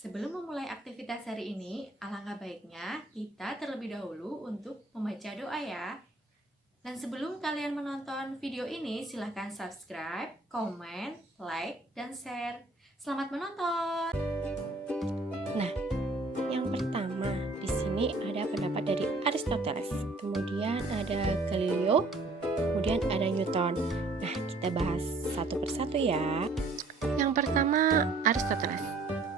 Sebelum memulai aktivitas hari ini, alangkah baiknya kita terlebih dahulu untuk membaca doa ya. Dan sebelum kalian menonton video ini, silahkan subscribe, komen, like, dan share. Selamat menonton! Nah, yang pertama di sini ada pendapat dari Aristoteles, kemudian ada Galileo, kemudian ada Newton. Nah, kita bahas satu persatu ya. Yang pertama Aristoteles.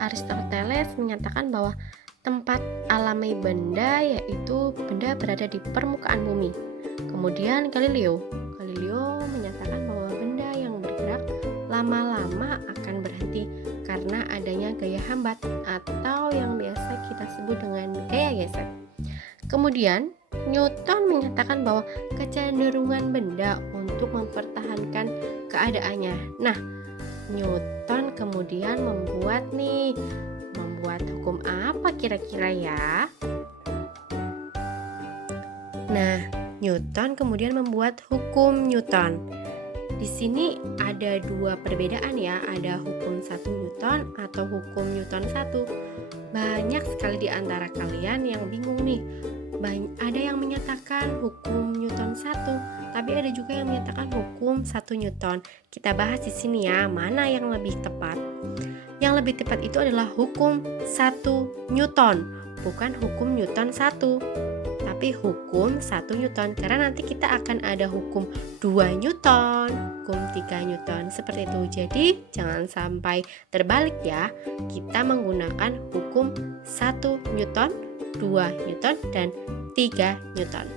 Aristoteles menyatakan bahwa tempat alami benda yaitu benda berada di permukaan bumi. Kemudian Galileo menyatakan bahwa benda yang bergerak lama-lama akan berhenti karena adanya gaya hambat atau yang biasa kita sebut dengan gaya geser. Kemudian Newton menyatakan bahwa kecenderungan benda untuk mempertahankan keadaannya. Nah, Newton kemudian membuat hukum apa kira-kira ya? Nah, Newton kemudian membuat hukum Newton. Di sini ada dua perbedaan ya, ada hukum 1 Newton atau hukum Newton 1. Banyak sekali di antara kalian yang bingung nih. Ada yang menyatakan hukum Newton 1, tapi ada juga yang menyatakan hukum 1 Newton. Kita bahas di sini ya, mana yang lebih tepat. Yang lebih tepat itu adalah hukum 1 Newton, bukan hukum Newton 1. Tapi hukum 1 Newton, karena nanti kita akan ada hukum 2 Newton, hukum 3 Newton, seperti itu. Jadi jangan sampai terbalik ya. Kita menggunakan hukum 1 Newton, 2 Newton, dan 3 Newton.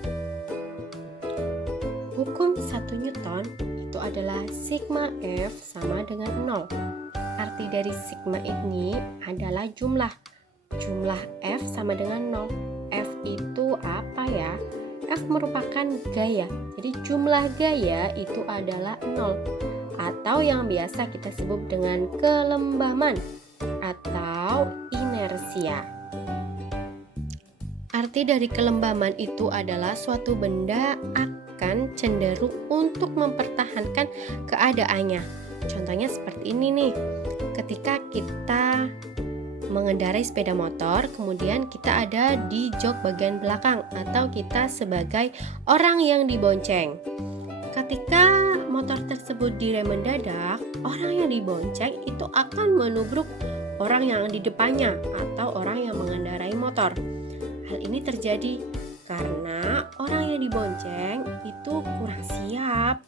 Hukum 1 Newton itu adalah sigma F sama dengan 0. Arti dari sigma ini adalah jumlah. Jumlah F sama dengan 0. F itu apa ya? F merupakan gaya. Jadi jumlah gaya itu adalah 0 atau yang biasa kita sebut dengan kelembaman atau inersia. Arti dari kelembaman itu adalah suatu benda akan cenderung untuk mempertahankan keadaannya. Contohnya seperti ini nih. Ketika kita mengendarai sepeda motor, kemudian kita ada di jok bagian belakang atau kita sebagai orang yang dibonceng. Ketika motor tersebut direm mendadak, orang yang dibonceng itu akan menubruk orang yang di depannya atau orang yang mengendarai motor. Hal ini terjadi karena orang yang dibonceng itu kurang siap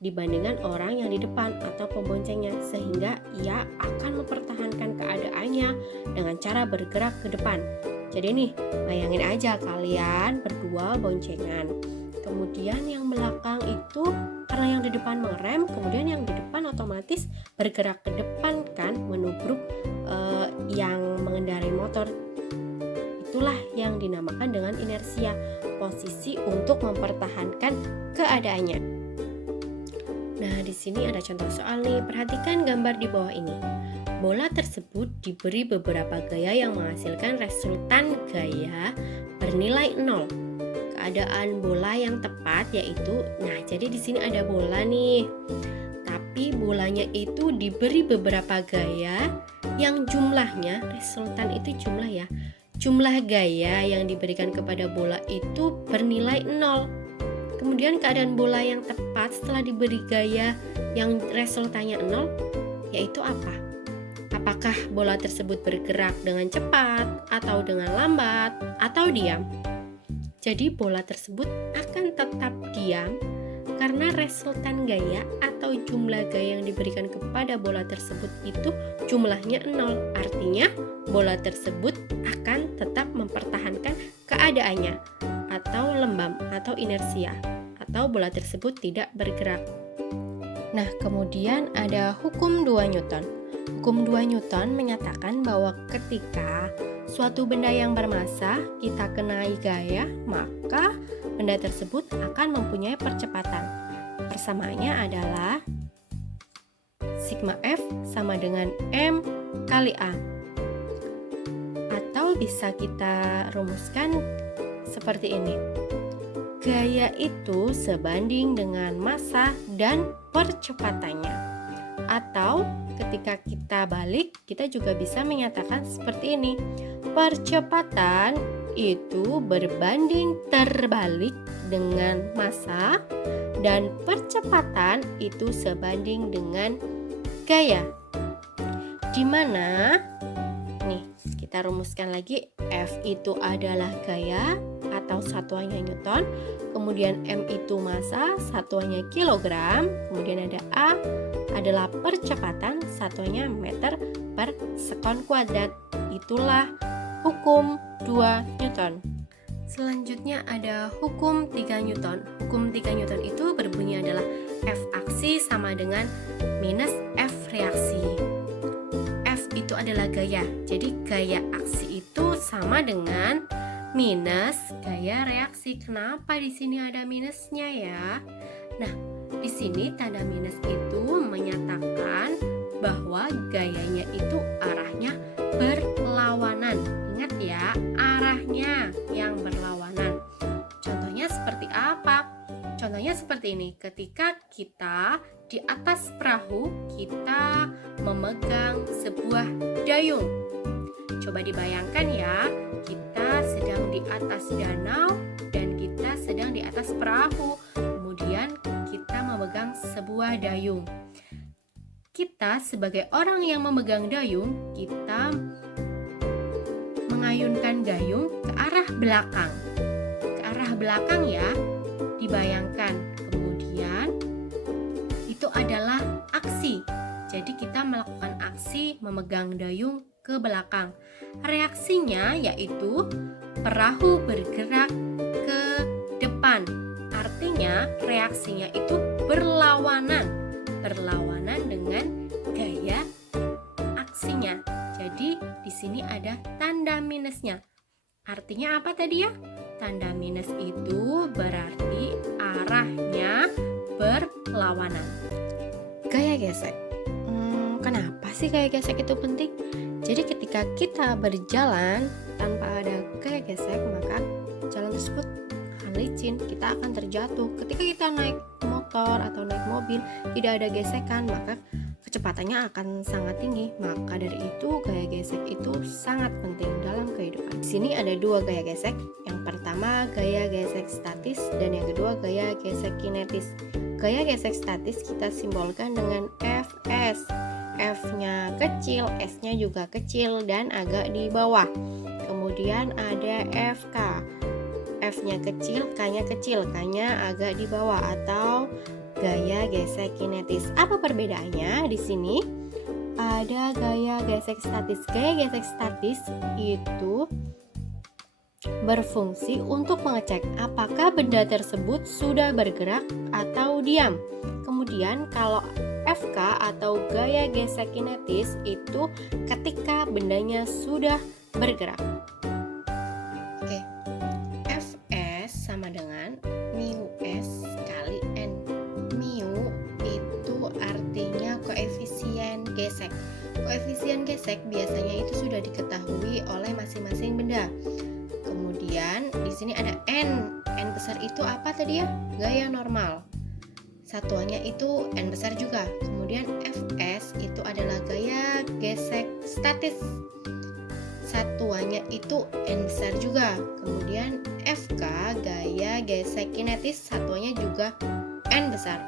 dibandingkan orang yang di depan atau pemboncengnya, sehingga ia akan mempertahankan keadaannya dengan cara bergerak ke depan. Jadi nih, bayangin aja kalian berdua boncengan. Kemudian yang belakang itu karena yang di depan mengerem, kemudian yang di depan otomatis bergerak ke depan kan, menubruk yang mengendarai motor. Itulah yang dinamakan dengan inersia, posisi untuk mempertahankan keadaannya. Nah, di sini ada contoh soal nih. Perhatikan gambar di bawah ini. Bola tersebut diberi beberapa gaya yang menghasilkan resultan gaya bernilai 0. Keadaan bola yang tepat yaitu, jadi di sini ada bola nih. Tapi bolanya itu diberi beberapa gaya yang jumlahnya, resultan itu jumlah ya. Jumlah gaya yang diberikan kepada bola itu bernilai 0. Kemudian keadaan bola yang tepat setelah diberi gaya yang resultannya 0 yaitu apa? Apakah bola tersebut bergerak dengan cepat atau dengan lambat atau diam? Jadi bola tersebut akan tetap diam karena resultan gaya atau jumlah gaya yang diberikan kepada bola tersebut itu jumlahnya 0. Artinya bola tersebut akan tetap mempertahankan keadaannya atau lembam atau inersia, atau bola tersebut tidak bergerak. Nah, kemudian ada hukum 2 Newton. Hukum 2 Newton menyatakan bahwa ketika suatu benda yang bermassa kita kenai gaya, maka benda tersebut akan mempunyai percepatan. Persamaannya adalah sigma F sama dengan M kali A. Atau bisa kita rumuskan seperti ini. Gaya itu sebanding dengan massa dan percepatannya. Atau ketika kita balik, kita juga bisa menyatakan seperti ini. Percepatan itu berbanding terbalik dengan massa dan percepatan itu sebanding dengan gaya. Di mana nih kita rumuskan lagi, F itu adalah gaya atau satuannya Newton, kemudian M itu massa, satuannya kilogram, kemudian ada A adalah percepatan, satuannya meter per sekon kuadrat. Itulah hukum 2 Newton. Selanjutnya ada hukum 3 Newton. Hukum 3 Newton itu berbunyi adalah F aksi sama dengan minus F reaksi. F itu adalah gaya. Jadi gaya aksi itu sama dengan minus gaya reaksi. Kenapa di sini ada minusnya ya? Nah, di sini tanda minus itu menyatakan bahwa gayanya itu arahnya berlawanan. Ingat ya, arahnya yang berlawanan. Contohnya seperti apa? Contohnya seperti ini. Ketika kita di atas perahu, kita memegang sebuah dayung. Coba dibayangkan ya, kita sedang di atas danau dan kita sedang di atas perahu. Kemudian kita memegang sebuah dayung. Kita sebagai orang yang memegang dayung, kita mengayunkan dayung ke arah belakang. Ke arah belakang ya, dibayangkan. Kemudian itu adalah aksi. Jadi kita melakukan aksi memegang dayung ke belakang. Reaksinya yaitu perahu bergerak ke depan. Artinya reaksinya itu berlawanan dengan gaya aksinya. Jadi di sini ada tanda minusnya. Artinya apa tadi ya? Tanda minus itu berarti arahnya berlawanan. Gaya gesek. Kenapa sih gaya gesek itu penting? Jadi ketika kita berjalan tanpa ada gaya gesek, maka jalan tersebut akan licin, kita akan terjatuh. Ketika kita naik motor atau naik mobil, tidak ada gesekan, maka kecepatannya akan sangat tinggi. Maka dari itu gaya gesek itu sangat penting dalam kehidupan. Di sini ada dua gaya gesek. Yang pertama gaya gesek statis dan yang kedua gaya gesek kinetis. Gaya gesek statis kita simbolkan dengan Fs. F-nya kecil, S-nya juga kecil dan agak di bawah. Kemudian ada FK. F-nya kecil, K-nya kecil, K-nya agak di bawah atau gaya gesek kinetis. Apa perbedaannya di sini? Ada gaya gesek statis. Gaya gesek statis itu berfungsi untuk mengecek apakah benda tersebut sudah bergerak atau diam. Kemudian kalau FK atau gaya gesek kinetis itu ketika bendanya sudah bergerak. Oke. Fs sama dengan mu S kali N. Mu itu artinya koefisien gesek. Koefisien gesek biasanya itu sudah diketahui oleh masing-masing benda. Kemudian di sini ada N. N besar itu apa tadi ya? Gaya normal. Satuannya itu N besar juga. Kemudian Fs itu adalah gaya gesek statis. Satuannya itu N besar juga. Kemudian Fk gaya gesek kinetis, satuannya juga N besar.